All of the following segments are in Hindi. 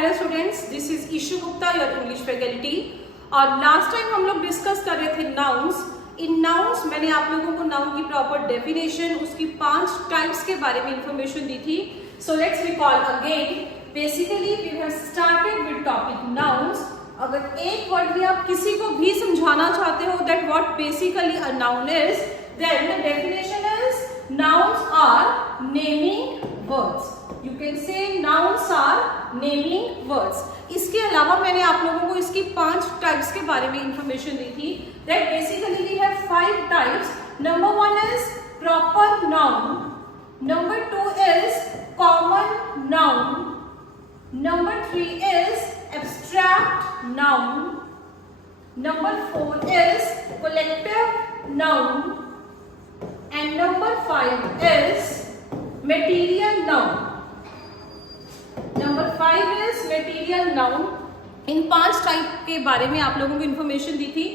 Hello students, this is Ishu Gupta, your English faculty. और लास्ट टाइम हम लोग डिस्कस कर रहे थे नाउन्स। इन नाउन्स मैंने आप लोगों को नाउन की प्रॉपर डेफिनेशन, उसकी 5 टाइप्स के बारे में इंफॉर्मेशन दी थी। So let's recall again. Basically we have started with topic nouns. अगर एक वर्ड में आप किसी को भी समझाना चाहते हो that what basically a noun is, then the definition is nouns are naming words. You can say nouns are naming words. इसके अलावा मैंने आप लोगों को इसकी 5 टाइप्स के बारे में इंफॉर्मेशन दी थी। That basically we have 5 types. Number 1 is proper noun. Number 2 is common noun. Number 3 is abstract noun. Number 4 is collective noun. And number 5 is material noun. Number 5 is material noun. In 5 type के बारे में आप लोगों को इन्फॉर्मेशन दी थी।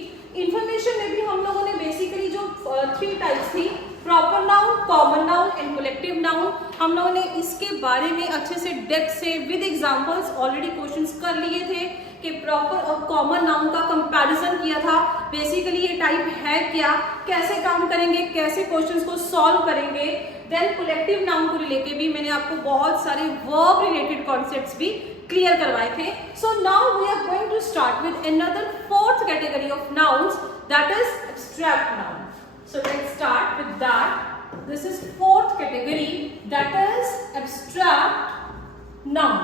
इन्फॉर्मेशन में भी हम लोगों ने बेसिकली जो 3 टाइप्स थी, proper noun, common noun and collective noun, हम लोगों ने इसके बारे में अच्छे से डेप्थ से विद एग्जांपल्स ऑलरेडी क्वेश्चंस कर लिए थे कि प्रॉपर और कॉमन नाउन का कंपैरिजन किया था। बेसिकली ये टाइप है क्या, कैसे काम करेंगे, कैसे क्वेश्चंस को सॉल्व करेंगे। देन कलेक्टिव नाउन को रिलेटेड भी मैंने आपको बहुत सारे वर्ब रिलेटेड कॉन्सेप्ट्स भी क्लियर करवाए थे। So now we are going to start with another 4th category of nouns, that is abstract noun. So let's start with that. This is 4th category, that is abstract noun.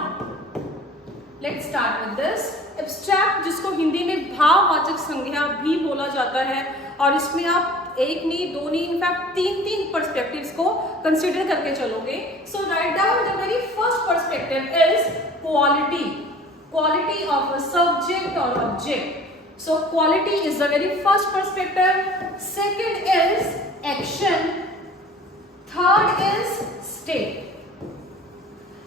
Let's start with this. Abstract, जिसको हिंदी में भाववाचक संज्ञा भी बोला जाता है, और इसमें आप एक नहीं, दो नहीं, इनफैक्ट 3 पर्सपेक्टिव्स को कंसीडर करके चलोगे। So write down the very first perspective is quality, quality of a subject और object. So quality is the very first perspective. Second is action, third is state.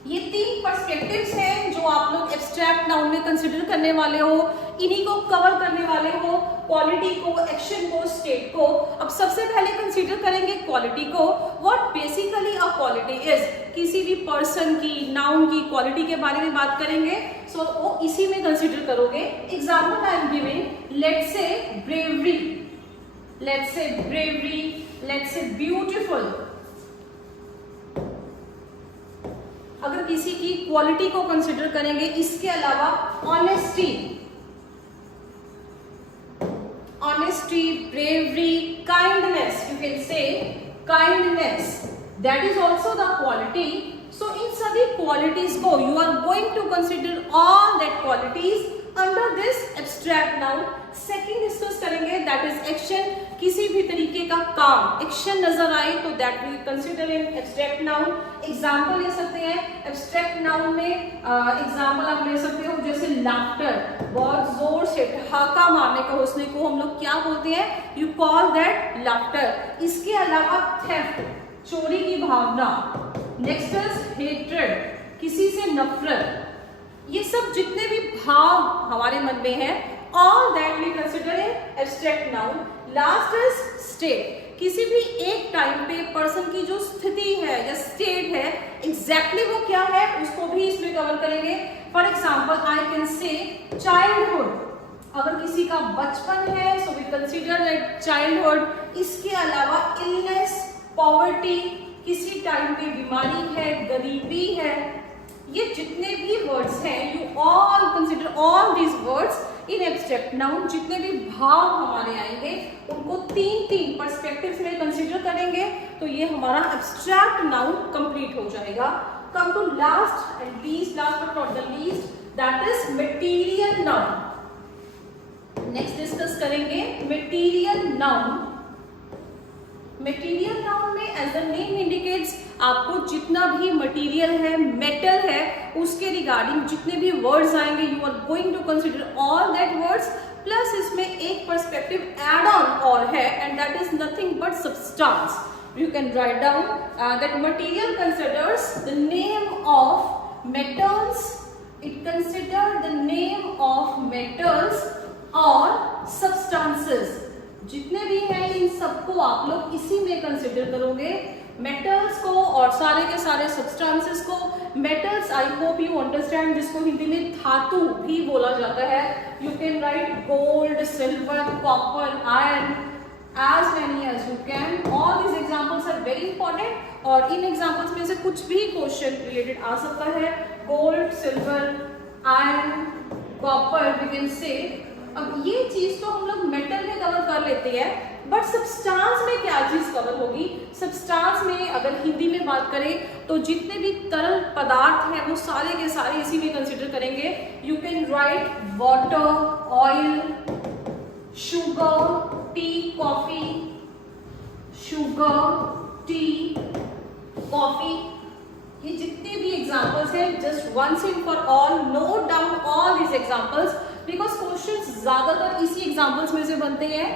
ये 3 पर्सपेक्टिव्स हैं जो आप लोग एब्स्ट्रैक्ट नाउन में कंसीडर करने वाले हो। इन्हीं को कवर करने वाले हो, क्वालिटी को, एक्शन को, स्टेट को। अब सबसे पहले कंसीडर करेंगे क्वालिटी को। What basically a quality is, किसी भी पर्सन की, नाउन की क्वालिटी के बारे में बात करेंगे। सो वो इसी में कंसीडर करोगे। Example I am giving, let's say bravery, let's say bravery, let's say beautiful. अगर किसी की क्वालिटी को कंसीडर करेंगे, इसके अलावा honesty, honesty, bravery, kindness, you can say kindness, that is also the quality. So इन सभी क्वालिटीज को you are going to consider all that qualities under this abstract noun. Second discuss करेंगे, दैट इज एक्शन, किसी भी तरीके का काम, एक्शन नजर आए तो that we consider in abstract noun. Example ले सकते हैं एब्स्ट्रैक्ट नाउन में। एग्जाम्पल आप ले सकते हो जैसे लाफ्टर, बहुत जोर से ठहाका मारने का हौसले को हम लोग क्या बोलते हैं, यू कॉल दैट लाफ्टर। इसके अलावा थेफ्ट, चोरी की भावना। नेक्स्ट इज हेट्रेड, किसी से नफरत। ये सब जितने भी भाव हमारे मन में है, all that we consider in abstract noun. Last is state, किसी भी एक टाइम पे पर्सन की जो स्थिति है या स्टेट है, एग्जैक्टली वो क्या है, उसको भी इसमें कवर करेंगे। For example I can say childhood, अगर किसी का बचपन है so we consider that childhood. इसके अलावा इलनेस, पॉवर्टी, किसी टाइम पे बीमारी है, गरीबी है। ये जितने भी वर्ड्स हैं, you all consider all these words in abstract noun. जितने भी भाव हमारे आएंगे उनको 3 पर्सपेक्टिव्स में कंसीडर करेंगे, तो ये हमारा एब्स्ट्रैक्ट नाउन कंप्लीट हो जाएगा। Come to last and least, last but not the least, that is material noun. Next discuss करेंगे मटेरियल नाउन। मटेरियल नाउन में एज द नेम इंडिकेट्स, आपको जितना भी मटेरियल है, मेटल है, उसके रिगार्डिंग जितने भी वर्ड्स आएंगे you are going to consider all that words. Plus इसमें एक पर्सपेक्टिव एड ऑन और है, and that is nothing but substance. You can write down that material considers the name of metals, it consider the name of metals और सब्सटेंसेस। जितने भी हैं इन सबको आप लोग इसी में कंसिडर करोगे। मेटल्स को और सारे के सारे सब्सटेंसेस को, metals I hope you understand, जिसको हिंदी में धातु भी बोला जाता है. You can right gold, silver, copper, iron, as many as you can. All these examples are very important और इन examples में से कुछ भी क्वेश्चन रिलेटेड आ सकता है. Gold, silver, iron, copper we can say. अब ये चीज तो हम लोग मेटल में कवर कर लेते हैं, बट सब्सटेंस में क्या चीज कवर होगी? सब्सटेंस में अगर हिंदी में बात करें तो जितने भी तरल पदार्थ हैं वो सारे के सारे इसी में कंसिडर करेंगे. You can write water, oil, sugar, tea, coffee, sugar, tea, coffee, ये जितने भी एग्जांपल्स हैं, just once and for all note down all these examples, because questions ज्यादातर इसी एग्जांपल्स में से बनते हैं.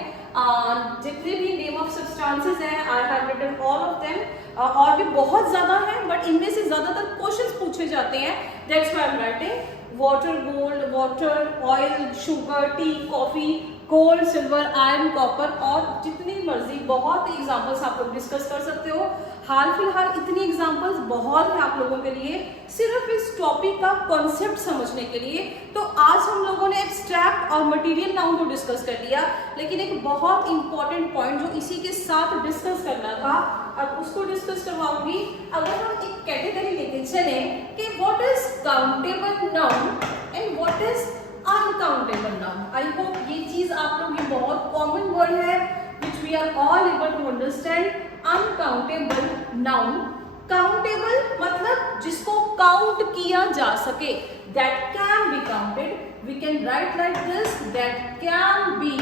जितने भी नेम ऑफ सब्सटेंसेस हैं, I have written all of them. और भी बहुत ज्यादा हैं, बट इनमें से ज्यादातर क्वेश्चंस पूछे जाते हैं. That's why I am writing water, gold, water, oil, sugar, tea, coffee, gold, silver, iron, copper, और जितनी मर्जी बहुत एग्जांपल्स आप लोग डिस्कस कर सकते हो. हाल फिलहाल इतनी एग्जांपल्स बहुत है आप लोगों के लिए, सिर्फ इस टॉपिक का कॉन्सेप्ट समझने के लिए. तो आज हम लोगों ने एब्स्ट्रैक्ट और मटेरियल नाउन को डिस्कस कर लिया, लेकिन एक बहुत इंपॉर्टेंट पॉइंट जो इसी के साथ डिस्कस करना था, अब उसको डिस्कस करवाऊंगी. अगर हम एक कैटेगरी लेके चले कि what is countable noun and what is uncountable noun. I hope ये चीज आप लोग, ये बहुत कॉमन वर्ड है which we are all able to understand. Uncountable noun, countable मतलब जिसको काउंट किया जा सके, that can be counted. We can write like this, that can be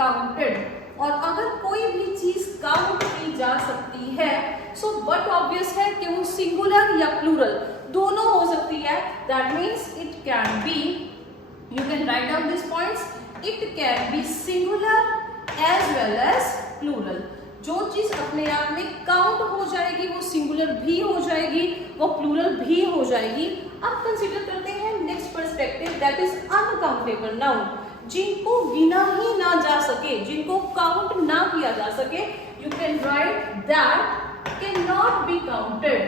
counted. और अगर कोई भी चीज काउंट की जा सकती है, सो बट ऑब्वियस है कि वो सिंगुलर या प्लूरल दोनों हो सकती है. That means it can be, you can write down these points, it can be singular as well as plural. जो चीज अपने आप में काउंट हो जाएगी वो सिंगुलर भी हो जाएगी, वो प्लूरल भी हो जाएगी. अब कंसीडर करते हैं next perspective, that is uncountable noun. जिनको गिना ही ना जा सके, जिनको काउंट ना किया जा सके, you can right that can not be counted.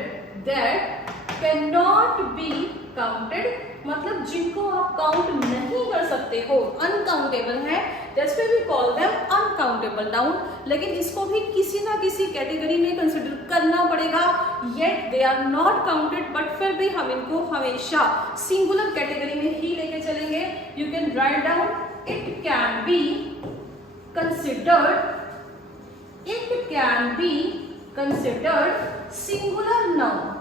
That can not be counted मतलब जिनको आप काउंट नहीं कर सकते हो, अनकाउंटेबल है. That's why we call them uncountable noun. लेकिन इसको भी किसी ना किसी कैटेगरी में कंसिडर करना पड़ेगा. Yet they are not counted, but फिर भी हम इनको हमेशा सिंगुलर कैटेगरी में ही लेके चलेंगे. You can write down it can be considered, it can be considered singular noun.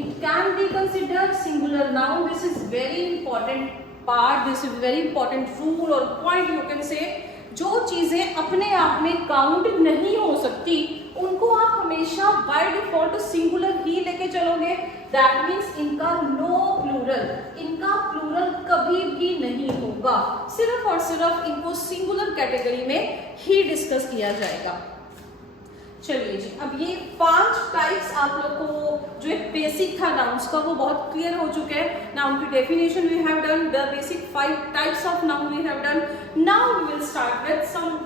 It can be considered singular noun. This is very important part. This is very important rule or point you can say. जो चीजें अपने आप में काउंट नहीं हो सकती उनको आप हमेशा बाय डिफॉल्ट सिंगुलर ही लेके चलोगे. दैट मीन्स इनका नो प्लूरल, इनका प्लूरल कभी भी नहीं होगा. सिर्फ और सिर्फ इनको सिंगुलर कैटेगरी में ही डिस्कस किया जाएगा. चलिए जी, अब ये 5 टाइप्स आप लोग को जो एक बेसिक था नाउन्स का वो बहुत क्लियर हो चुके हैं. नाउन की definition we have done, the basic 5 types of noun we have done. Now we will start with some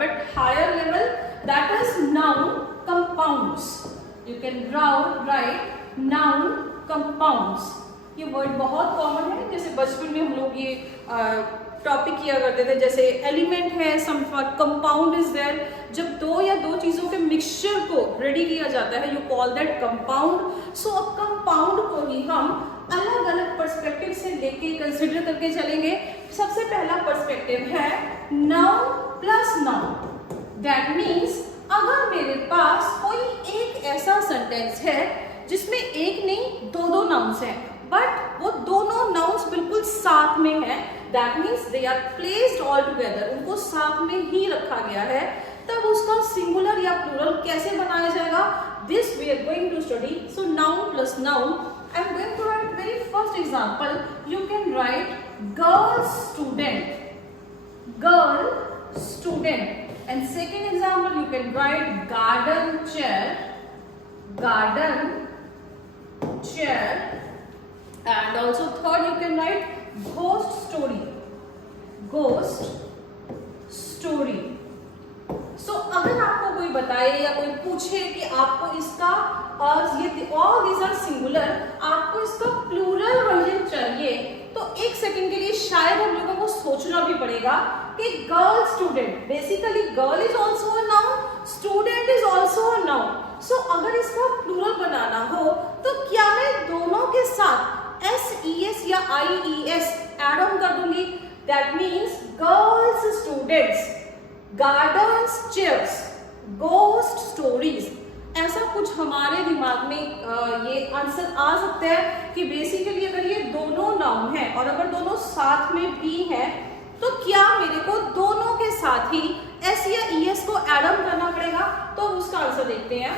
bit higher level, that is noun compounds. You can write noun compounds. ये वर्ड बहुत कॉमन है, जैसे बचपन में हम लोग ये टॉपिक किया करते थे, जैसे एलिमेंट है, सम कंपाउंड इज देयर. जब दो या दो चीजों के मिक्सचर को रेडी किया जाता है, यू कॉल दैट कंपाउंड. सो अब कंपाउंड को ही हम अलग अलग पर्सपेक्टिव से लेके कंसिडर करके चलेंगे. सबसे पहला पर्सपेक्टिव है noun plus noun. That means अगर मेरे पास कोई एक ऐसा सेंटेंस है जिसमें एक नहीं दो नाउन्स हैं, बट वो दोनों नाउन्स बिल्कुल साथ में है, that means they are placed all together, उनको साथ में ही रखा गया है, तब उसका सिंगुलर या प्लूरल कैसे बनाया जाएगा, this we are going to study. So noun plus noun. I am going to write very first example. You can write girl student, girl student. And second example you can write garden chair, garden chair. And also third you can write ghost story, ghost story. So अगर आपको कोई कोई बताए या कोई पूछे कि आपको इसका ये ऑल दीज आर सिंगुलर, आपको इसका प्लूरल वर्जन चाहिए, तो एक सेकंड के लिए शायद हम लोगों को सोचना भी पड़ेगा कि girl student, basically girl is also a noun, student is also a noun. So अगर इसका प्लूरल बनाना हो तो क्या मैं दोनों के साथ SES या IES एड ऑन कर दूंगी? That means girls students, gardens chairs, ghost stories, ऐसा कुछ हमारे दिमाग में ये आंसर आ सकता है कि बेसिकली अगर ये दोनों नाउन है और अगर दोनों साथ में भी है तो क्या मेरे को दोनों के साथ ही S या ES को एड ऑन करना पड़ेगा? तो उसका आंसर देखते हैं।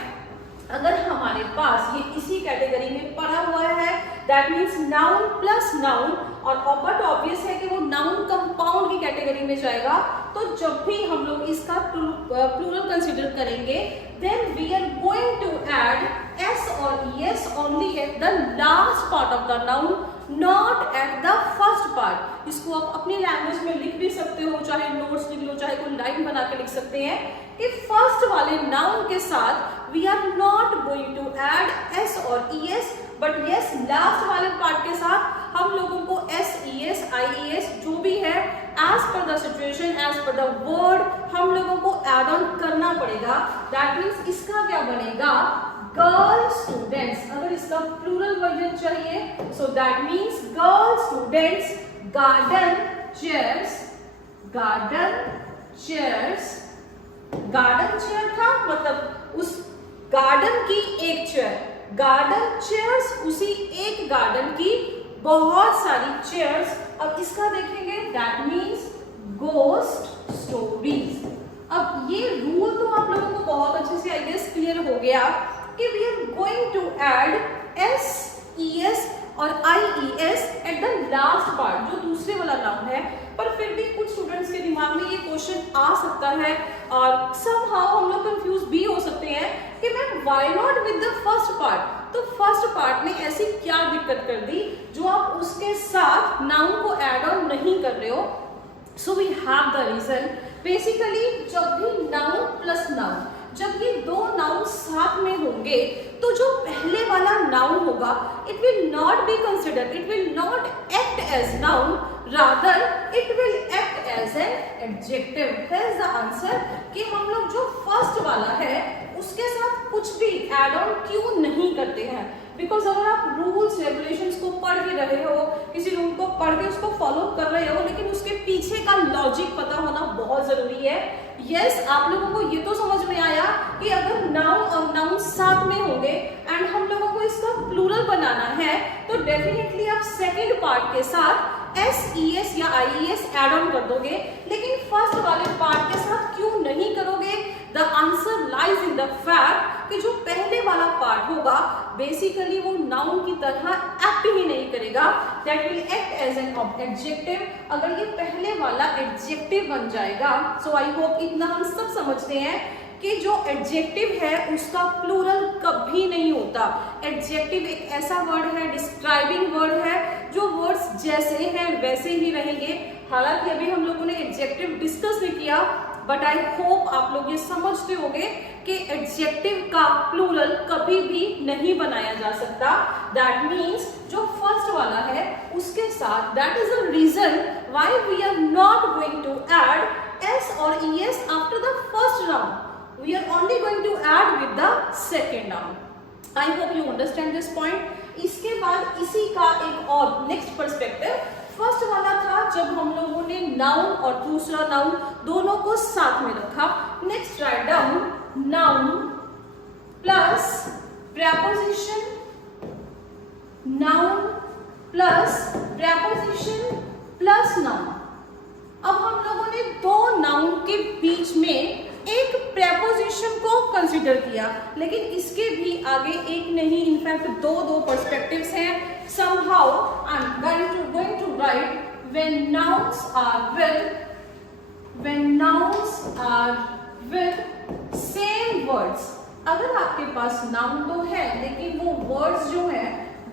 अगर हमारे पास ये इसी कैटेगरी में पड़ा हुआ है that means noun plus noun, और बट ऑब्वियस है कि वो नाउन कंपाउंड की कैटेगरी में जाएगा, तो जब भी हम लोग इसका प्लूरल कंसीडर करेंगे then we are going to add S और ES only at the last part of the noun, not at the first part. इसको आप अपनी लैंग्वेज में लिख भी सकते हो, चाहे नोट्स लिख लो, चाहे कोई लाइन बना के लिख सकते हैं कि फर्स्ट वाले नाउन के साथ we are not going to add S और ES, बट यस लास्ट वाले पार्ट के साथ हम लोगों को SES IES जो भी है as per the situation, as per the word हम लोगों को एड ऑन करना पड़ेगा। दैट मीन्स इसका क्या बनेगा? Girl students. अगर इसका प्लूरल वर्जन चाहिए so that means girl students, garden chairs, garden chairs, garden chair था मतलब उस गार्डन की एक चेयर, गार्डन चेयर्स उसी एक गार्डन की बहुत सारी चेयर्स। अब इसका देखेंगे दैट मीन्स गोस्ट स्टोरीज। अब ये रूल तो आप लोगों को बहुत अच्छे से आई गेस क्लियर हो गया कि we are going to add SES और IES at the last part, जो दूसरे वाला नाउन है। पर फिर भी कुछ स्टूडेंट्स के दिमाग में ये क्वेश्चन आ सकता है और समहाउ हम लोग कंफ्यूज भी हो सकते हैं कि ma'am why not with the first part? तो फर्स्ट पार्ट में ऐसी क्या दिक्कत कर दी जो आप उसके साथ नाउन को ऐड ऑन नहीं कर रहे हो? So we have the reason. Basically जब भी नाउन प्लस नाउन, जब ये दो नाउन साथ में होंगे तो जो पहले वाला नाउन होगा it will not be considered, it will not act as noun, rather it will act as an adjective. That is the answer कि हम लोग जो फर्स्ट वाला है उसके साथ कुछ भी एड ऑन क्यों नहीं करते हैं? बिकॉज अगर आप रूल्स रेगुलेशंस को पढ़ भी रहे हो, किसी रूल को पढ़ के उसको फॉलो कर रहे हो, लेकिन उसके पीछे का लॉजिक पता होना बहुत जरूरी है। यस, आप लोगों को ये तो समझ में आया कि अगर नाउन और नाउन साथ में होंगे एंड हम लोगों को इसका प्लूरल बनाना है तो डेफिनेटली आप सेकेंड पार्ट के साथ SES या IES एड ऑन कर दोगे, लेकिन फर्स्ट वाले पार्ट के साथ क्यों नहीं करोगे? The answer lies in the fact कि जो पहले वाला पार्ट होगा बेसिकली वो नाउन की तरह एक्ट ही नहीं करेगा, that will act as an adjective. अगर ये पहले वाला एडजेक्टिव बन जाएगा, सो आई होप इतना हम सब समझते हैं कि जो एडजेक्टिव है उसका प्लूरल कभी नहीं होता। एडजेक्टिव एक ऐसा वर्ड है, डिस्क्राइबिंग वर्ड है, जो वर्ड्स जैसे हैं वैसे ही रहेंगे। हालांकि अभी हम लोगों ने एडजेक्टिव डिस्कस नहीं किया, बट आई होप आप लोग ये समझते होंगे कि एडजेक्टिव का प्लूरल कभी भी नहीं बनाया जा सकता। दैट मीन्स जो फर्स्ट वाला है उसके साथ, that is the reason why we are not going to add S और ES after the first noun, we are only going to add with the second noun. I hope you understand this point. इसके बाद इसी का एक और नेक्स्ट पर्सपेक्टिव, फर्स्ट वाला था जब हम लोगों ने नाउन और दूसरा नाउन दोनों को साथ में रखा। Next write down noun plus preposition, noun plus preposition plus noun. अब हम लोगों ने दो नाउन के बीच में एक प्रेपोजिशन को कंसीडर किया, लेकिन इसके भी आगे एक नहीं, इनफैक्ट दो पर्सपेक्टिव्स हैं। somehow I'm going to write when nouns are with same words। अगर आपके पास नाउन तो है लेकिन वो वर्ड्स जो है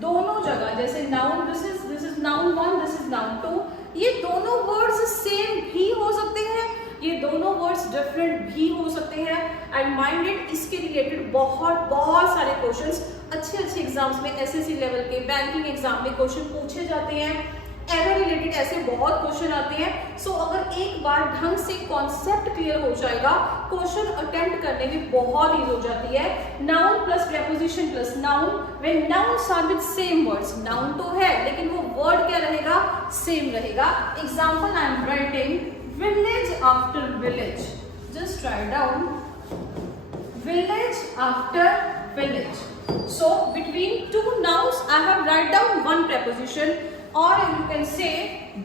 दोनों जगह, जैसे noun this is noun 1, this is noun 2, ये दोनों वर्ड्स सेम भी हो सकते हैं ये दोनों वर्ड्स डिफरेंट भी हो सकते हैं एंड माइंडेड इसके रिलेटेड बहुत सारे क्वेश्चंस अच्छे एग्जाम्स में एसएससी लेवल के बैंकिंग एग्जाम में क्वेश्चन पूछे जाते हैं। एरर रिलेटेड ऐसे बहुत क्वेश्चन आते हैं। सो अगर एक बार ढंग से कॉन्सेप्ट क्लियर हो जाएगा, क्वेश्चन अटेम्प्ट करने में बहुत ईजी हो जाती है। Noun plus preposition plus noun, when nouns are with same words, noun तो है लेकिन वो वर्ड क्या रहेगा, सेम रहेगा। Example I am writing village after village, just write down village after village. So between two nouns I have write down one preposition, or you can say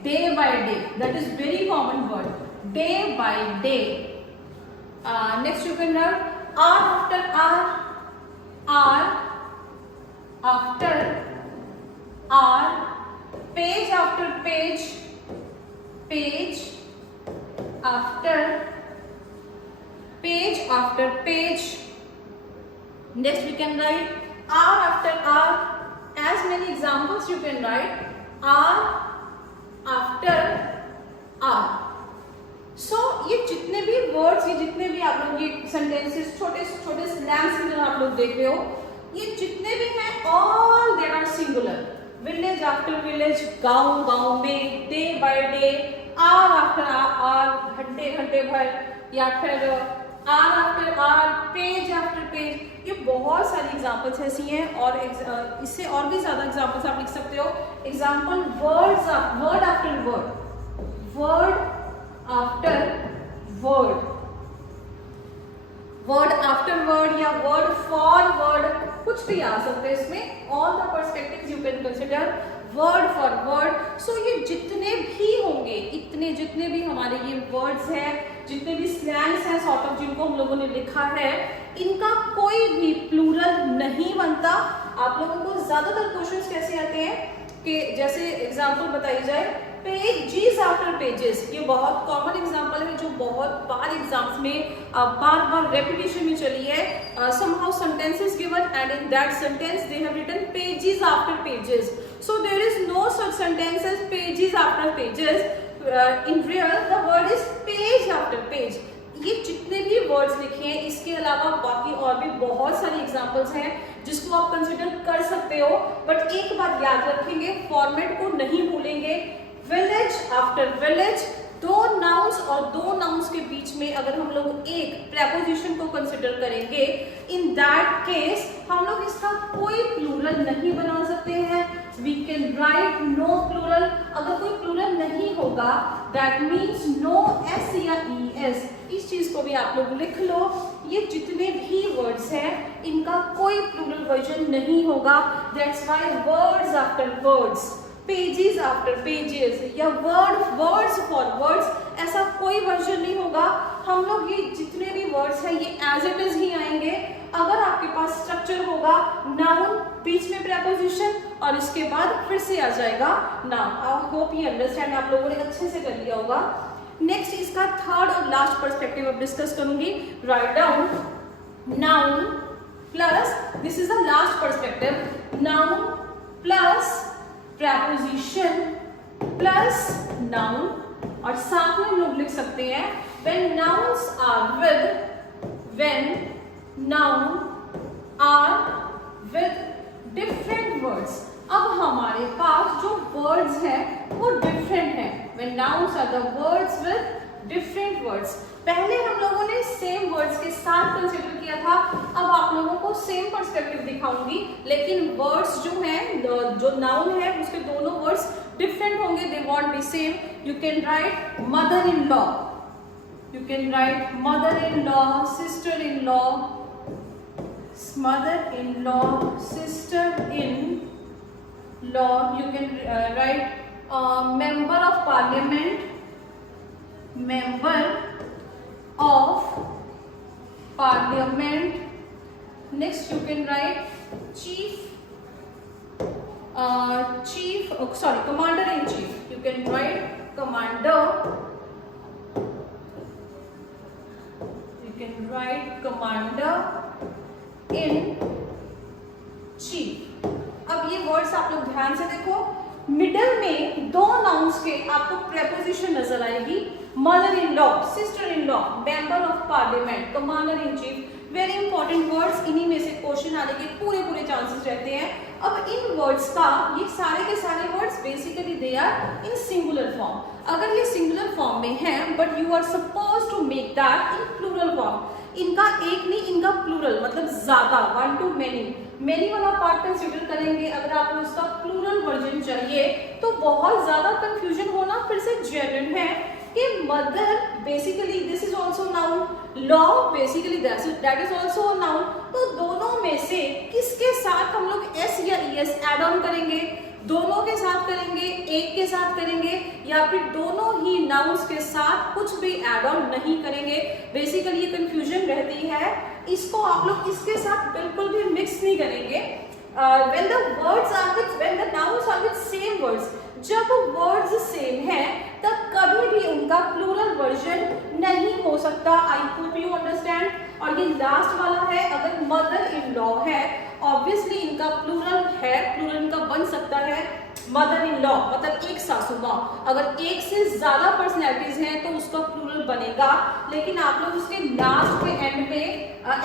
day by day, that is very common word, day by day. Next you can write hour after hour, hour after hour, page after page, page after page after page. Next we can write hour after hour. As many examples you can write hour after hour. So ये जितने भी words, ये जितने भी आप लोग ये sentences, छोटे छोटे slangs की तरह आप लोग देख रहे हो, ये जितने भी हैं all they are singular. Village after village, गांव गांव में, day by day, hour after hour, घंटे घंटे भर, या फिर hour after hour, page after page, ये बहुत सारी एग्जाम्पल्स ऐसी हैं और इससे और भी ज्यादा एग्जाम्पल्स आप लिख सकते हो। Example word after word, word after word, word after word या वर्ड फॉर वर्ड, कुछ भी आ सकते हैं इसमें। All the perspectives you can consider word for word. So ये जितने भी होंगे, इतने जितने भी हमारे ये वर्ड्स हैं, जितने भी स्लैंग्स हैं सॉर्ट ऑफ जिनको हम लोगों ने लिखा है, इनका कोई भी प्लूरल नहीं बनता। आप लोगों को ज्यादातर क्वेश्चंस कैसे आते हैं कि जैसे एग्जांपल बताई जाए पेजेस आफ्टर पेजेस, ये बहुत कॉमन एग्जांपल है जो बहुत बार एग्जाम्स में बार रेपिटेशन में चली है। somehow sentence is given and in that sentence they have written pages after pages. So there is no such sentence as pages after pages. In real the word is page after page. ये जितने भी वर्ड्स लिखे हैं, इसके अलावा बाकी और भी बहुत सारी एग्जांपल्स हैं जिसको आप कंसिडर कर सकते हो। बट एक बात याद रखेंगे, फॉर्मेट को नहीं भूलेंगे। विलेज आफ्टर विलेज, दो नाउन्स और दो नाउन्स के बीच में अगर हम लोग एक प्रेपोजिशन को कंसिडर करेंगे, इन दैट केस हम लोग इसका कोई प्लूरल नहीं बना सकते हैं। We can write no plural. अगर कोई प्लूरल नहीं होगा दैट मीन्स नो एस या ई एस। इस चीज को भी आप लोग लिख लो। ये जितने भी वर्ड्स हैं इनका कोई प्लूरल वर्जन नहीं होगा। That's why words after words, pages after pages या वर्ड्स फॉर वर्ड्स, ऐसा कोई वर्जन नहीं होगा। हम लोग ये जितने भी वर्ड्स हैं ये एज इट इज ही आएंगे। अगर आपके पास स्ट्रक्चर होगा, नाउन बीच में प्रेपोजिशन और इसके बाद फिर से आ जाएगा noun. I hope you understand, आप लोगों ने अच्छे से कर लिया होगा। नेक्स्ट इसका थर्ड और लास्ट पर्सपेक्टिव अब डिस्कस करूंगी। Write down noun plus, this is the last perspective, noun plus preposition plus noun, और साथ में हम लोग लिख सकते हैं when nouns are with different words। अब हमारे पास जो words हैं वो different हैं। when nouns are the words with different words, पहले हम लोगों ने सेम वर्ड्स के साथ कंसिडर किया था, अब आप लोगों को सेम पर्सपेक्टिव दिखाऊंगी, लेकिन वर्ड्स जो हैं, जो नाउन है उसके दोनों वर्ड्स डिफरेंट होंगे, they want B same. You can right mother in law, you can right mother in law, sister in law, mother in law, sister in law. You can right member of parliament, member of parliament. Next you can write commander in chief. You can write commander. You can write commander in chief. अब ये वर्ड्स आप लोग ध्यान से देखो, मिडल में दो नाउन्स नाउन्स के आपको प्रेपोजिशन नजर आएगी। Mother in law, sister in law, member of parliament, commander in chief, very important words, इन्हीं में से क्वेश्चन आने के पूरे चांसेस रहते हैं। अब इन वर्ड्स का ये सारे के सारे words basically they are in singular form. अगर ये सिंगुलर फॉर्म में है but you are suppose to make that in plural form, इनका एक नहीं, इनका प्लूरल मतलब ज्यादा, वन टू मेनी, मेनी वाला पार्ट कंसीडर करेंगे। अगर आपको उसका प्लूरल वर्जन चाहिए तो बहुत ज्यादा कंफ्यूजन होना फिर से जेन्युइन है कि mother basically this is also noun, law basically that is also a noun. तो दोनों में से किसके साथ हम लोग एस या ईएस ऐड ऑन करेंगे? दोनों के साथ करेंगे, एक के साथ करेंगे, या फिर दोनों ही नाउन्स के साथ कुछ भी ऐड ऑन नहीं करेंगे? बेसिकली ये कंफ्यूजन रहती है, इसको आप लोग इसके साथ बिल्कुल भी मिक्स नहीं करेंगे। when the nouns are with same words, जब वर्ड्स सेम है तब कभी भी उनका प्लूरल वर्जन नहीं हो सकता। I hope you understand. और ये लास्ट वाला है, अगर मदर इन लॉ है ऑब्वियसली इनका प्लूरल है, प्लूरल इनका बन सकता है मदर इन लॉ, मतलब एक सासू माँ। अगर एक से ज्यादा पर्सनैलिटीज हैं तो उसका प्लूरल बनेगा, लेकिन आप लोग उसके लास्ट पे एंड पे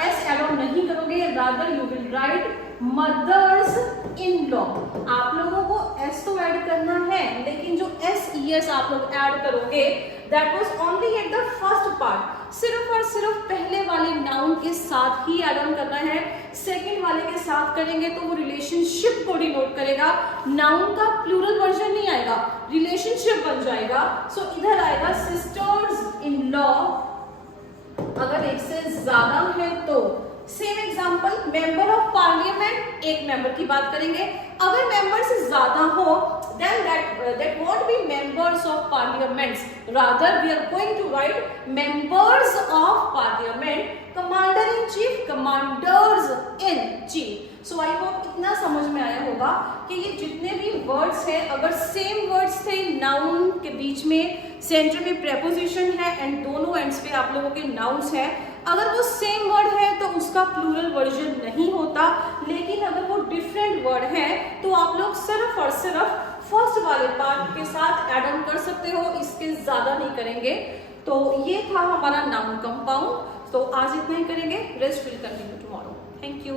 एस ऐड ऑन नहीं करोगे, rather you will write mother's in law. आप लोगों को एस तो ऐड करना है, लेकिन जो एस ई एस आप लोग ऐड करोगे that was only at the first part, सिर्फ और सिर्फ पहले वाले नाउन के साथ ही ऐड ऑन करना है। सेकंड वाले के साथ करेंगे तो वो रिलेशनशिप को डिनोट करेगा, नाउन का प्लूरल वर्जन नहीं आएगा, रिलेशनशिप बन जाएगा। सो इधर आएगा सिस्टर्स इन लॉ, अगर एक से ज्यादा है तो। Same example, member of parliament, एक मेंबर की बात करेंगे, अगर मेंबर से ज्यादा हो then that won't be members of parliaments, rather we are going to write members of parliament, commander in chief, commanders in chief। so I hope इतना समझ में आया होगा कि ये जितने भी वर्ड्स हैं, अगर सेम वर्ड्स थे नाउन के बीच में, सेंटर में प्रेपोजिशन है एंड दोनों एंड्स पे आप लोगों के नाउन्स हैं, अगर वो सेम वर्ड है तो उसका प्लूरल वर्जन नहीं होता। लेकिन अगर वो डिफरेंट वर्ड है तो आप लोग सिर्फ और सिर्फ फर्स्ट वाले पार्ट के साथ ऐड ऑन कर सकते हो, इसके ज्यादा नहीं करेंगे। तो ये था हमारा नाउन कंपाउंड। तो आज इतना ही करेंगे, rest will continue tomorrow. Thank you.